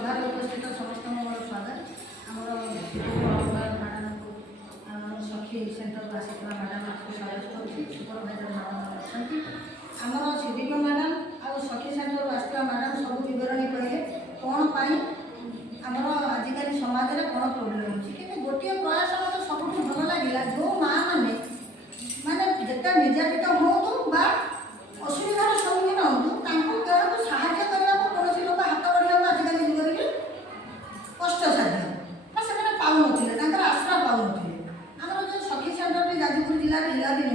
सभार उपस्थित समस्त मोर स्वागत आमर मैडम को सखी सेंटर आसाला मैडम आपको स्वागत करुँच सुपरभाइजर मैडम अच्छा आमर सीडीपी मैडम आ सखी सेंटर आसाला मैडम सब बरणी कहे कौन पाई आमर आजिकल समाज में कौन प्रोब्लेम होती गोटे प्रयास मत सब भल लगे जो माँ मैंने माने जिते निर्यातित हूँ बा असुविधार सम्मुखीन हूँ देहक साहाय्य करने कौन लोक हाथ बढ़िया आजिकल जुगे कष्टसाध्य से पाऊन आश्रा पाऊन आम जो सखी सेंटर जाजपुर जिले में हिला दिन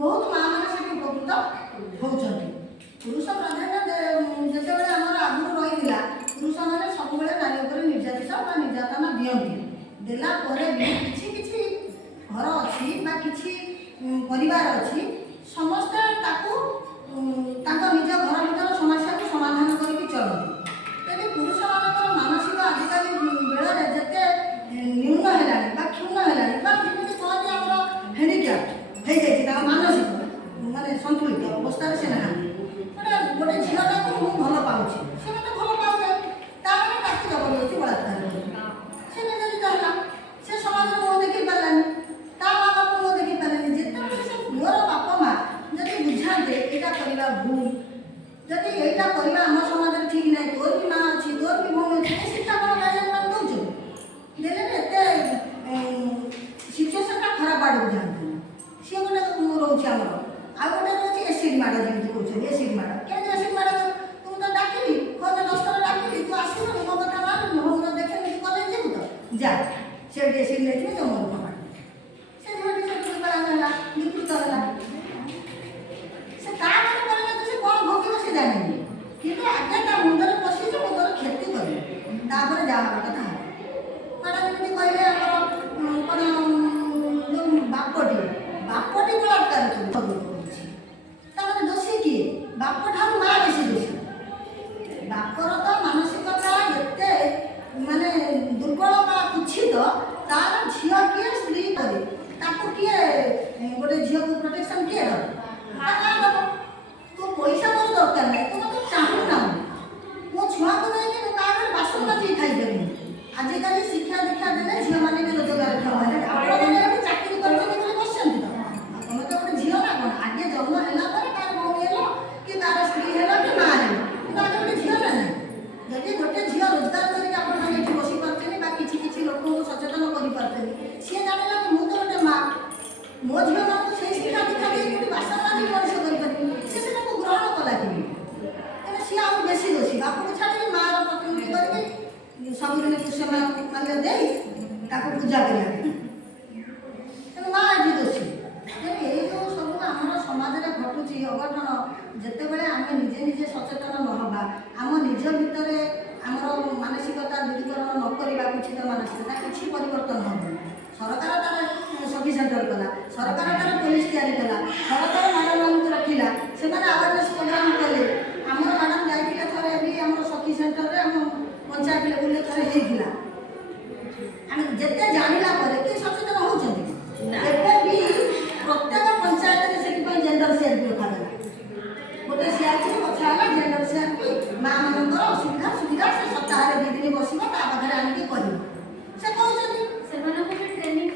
बहुत माँ मैंने उपकृत होती पुरुष प्राधान्य जिते आम आगुरी रही पुरुष मैंने सब नारी उपर निर्यातित निर्यातना दिखती देलापर भी किसी घर अच्छी कि परिवार अच्छी समस्ते निज घर भर समस्या को समाधान करके चलती तेज पुरुष मान मानसिक आजिकल बेल जिते न्यून है क्षुण्ण है जमी कहते आम हैंडिक्याप्ट हो जाए मानसिक मानने संतुलित अवस्था से ना गोटे झीलटा को भल पाँच सी मत भल पाऊे ताकि जबरदस्ती बलात्कार से निजी कहला से समाज मुँह देखी पारानी ता माँ बाप मुँह देखी पारानी जिते से पुअर बापा माँ जब बुझाते यहाँ करवा भूल जदि यहाँ करवा आम समाज ठीक ना तोर भी माँ अच्छी तोर भी भूमि अच्छी शिक्षा कौन गार्जियन मान दौर देने एत सिचुएसन खराब आड़ को जाते सी गोटे रोचे आमर आ गए रोचे एसिड माड़ जमी कहते एसिड माड़ क्या एसिड माड़ तुम तो डाकिली फोन 10 थर डाकिली तू आसलु मो कथा मानुनी हो देखे कलेज जीवु तो जा से एसिड नहीं तो मन कमा से झोटी से विकृत है से से कौन भोग से जानी कि आगे ता मुंडे पशि मुंडर क्षति कर जहाँ कथा मैडम जमी कहले कौन बापटी बलात्कार कर दोषी किए बाप ठार माँ बेसी दोषी बापर तो मानसिकता एते माने दुर्बल बा कुछित तार झील किए स्त्री करे किए गोटे झील को प्रोटेक्शन किए दब तो पैसा मोर दरकार नहीं तुम तो चाहू ना मो छुआ को नहीं कि बासन माजी खाई आजिकल शिक्षा दीक्षा देने झील मैंने भी रोजगार मैंने चाकरी कर बसंत तुम तो गोटे झील ना कौन आगे जन्म है तार भौणी है कि तार स्त्री है कि माँ है कि आगे गोटे झील ना जदि गोटे झील रोजगार करके बसी पार्थे किसी लोक सचेतन कर सी जाना कि मुझे गोटे माँ मो झील मान से शिक्षा दीक्षा दे बासन माजी मनुष्य कर ग्रहण कला कि सी आउ बेसी दोषी बाप को छाड़ी माँ प्रतिनिधि करके सबुदिन पुष्य मान्य दे पूजा कर माँ ये दोषी ये जो सब आम समाज में घटुची अघटन जितेबाला आम निजे निजे सचेतन नहबा आम निज भितर आमर मानसिकता दूरीकरण न करवा कुछित मानसिकता किसी परिवर्तन हम सरकार तार सखी सेंटर कला सरकार तार पुलिस तैयारी कला सरकार मैडम मान रखिला से अवेयरनेस प्रोग्राम कले आमर मैडम जाइए थे भी आम सखी सेंटर आम पंचायत लेवल थे होता आम जिते जानला कि सचेतन होती भी प्रत्येक पंचायत से जेंडर सीआरपी रखा गोटे सीआरपी कथा है जेंडर सीआरपी माँ मान असुविधा सुविधा से सप्ताह 2 दिन बस पाखे आनिक कर से कहते ट्रेनिंग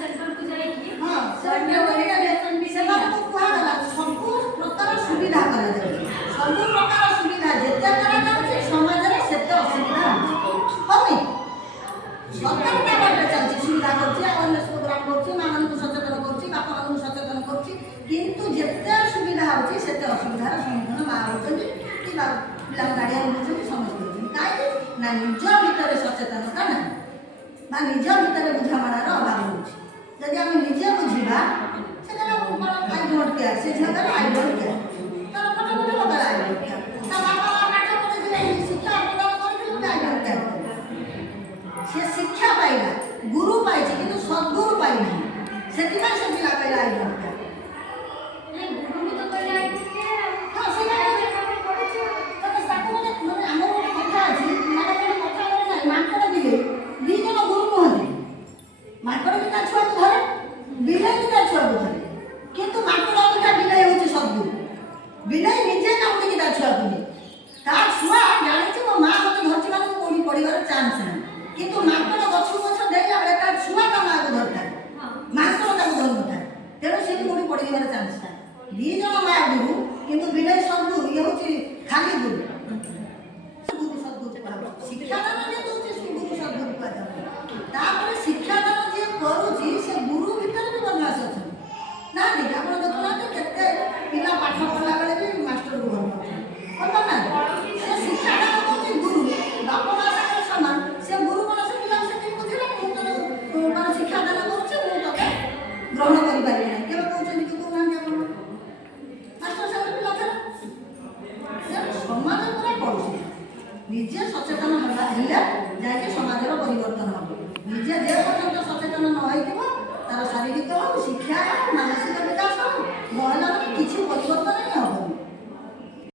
सेंटर को जाइए हाँ कहगला सब प्रकार सुविधा कर सब प्रकार सुविधा जिते कर समाज में से असुविधा हमें सरकार क्या बाटे चलती सुविधा करवेयरनेस प्रोग्राम कर माँ मान सचेतन कर बापा मान सचेतन किंतु जिते सुविधा होती से असुविधार सम्मुखीन माँ होती कि पिला गार्डियन होती समस्त होती कहीं ना निज भितर सचेतनता ना निज भितर बुझामणार अभाव होती आम निजे बुझा से आई डोंट केयर से झील आई डोंट केयर तार फटो फटो लगा आई डोंट केयर बापा पाठ पढ़े शिक्षा प्रदान कर आई डोंट केयर से शिक्षा पाइला गुरु पाई कि सद्गुरु पाई से पिला कहला आई डोंट केयर गुरु भी तो कहला आई डोंट केयर हाँ से मैंने आम गोटे कथा अच्छी मैंने कथा ना माकड़ बिले दी जन गुरु नुहति माकड़ भी ता छुआ को धरे बिले भी ता छुआ को धरे किंतु माकड़ अपेक्षा बिले हूँ सद्गुरु बिले निजे कामुड़ी ता छुआ को ता छुआ जानी मो माँ मत धरती मैं कौटी ଚାନ୍ସ ନାହିଁ କିନ୍ତୁ ମାଙ୍କଡ଼ ଗଛକୁ ଗଛ ଦେଇଲା ବେଳେ ତା ଛୁଆ ତା ମାଆକୁ ଧରିଥାଏ ମାଙ୍କଡ଼ ତାକୁ ଧରୁନଥାଏ ତେଣୁ ସେ କୋଉଠି ପଡ଼ିଯିବାର ଚାନ୍ସ ଥାଏ। ଦୁଇ ଜଣ ମା ଗୁରୁ କିନ୍ତୁ ବିନୟ ସଦ୍ଗୁରୁ ଇଏ ହେଉଛି ଖାଲି ଗୁରୁ ଗୁରୁ ସଦ୍ଗୁରୁ କୁହାଯାଉଛି। ଶିକ୍ଷାଦାନ ଯିଏ ଦେଉଛି ସେ ଗୁରୁ ସଦ୍ଗୁରୁ କୁହାଯାଉଛି। ତାପରେ ଶିକ୍ଷାଦାନ ଯିଏ କରୁଛି ସେ ଗୁରୁ ଭିତରେ ବି ବଦମାସ ଅଛନ୍ତି ନାହାନ୍ତି କି? ଆପଣ ଦେଖୁନାହାନ୍ତି କେତେ ପିଲା ପାଠ ପଢ଼ିଲା ବେଳେ ବି ମାଷ୍ଟରକୁ ଭଲ ପାଉଛନ୍ତି ସେ ଶିକ୍ଷାଦାନ କରୁଛି ଗୁରୁ ବାପା ମା ସାଙ୍ଗରେ ସମାନ ସେ ଗୁରୁ କ'ଣ ସେ ପିଲାକୁ ସେତିକି ବୁଝିଲା ମୁଁ ତୋର କ'ଣ ଶିକ୍ଷାଦାନ କରୁଛି ମୁଁ ତୋତେ ଗ୍ରହଣ କରିପାରିବି ନାହିଁ କେବେ କହୁଛନ୍ତି କି କହୁନାହାନ୍ତି ଆପଣ ମାଷ୍ଟର ସାଙ୍ଗରେ ପିଲା ଖେଳ ସମାଜ ପୁରା ପଡ଼ୁଛି ନିଜେ ସଚେତନ ହେଲେ ଯାଇକି ସମାଜର ପରିବର୍ତ୍ତନ ହେବ। ନିଜେ ଯେ ପର୍ଯ୍ୟନ୍ତ ସଚେତନ ନ ହେଇଥିବ ତାର ଶାରୀରିକ ହଉ ଶିକ୍ଷା ହଉ ମାନସିକ ବିକାଶ ହଉ ମହିଳାମାନେ କିଛି ପରିବର୍ତ୍ତନ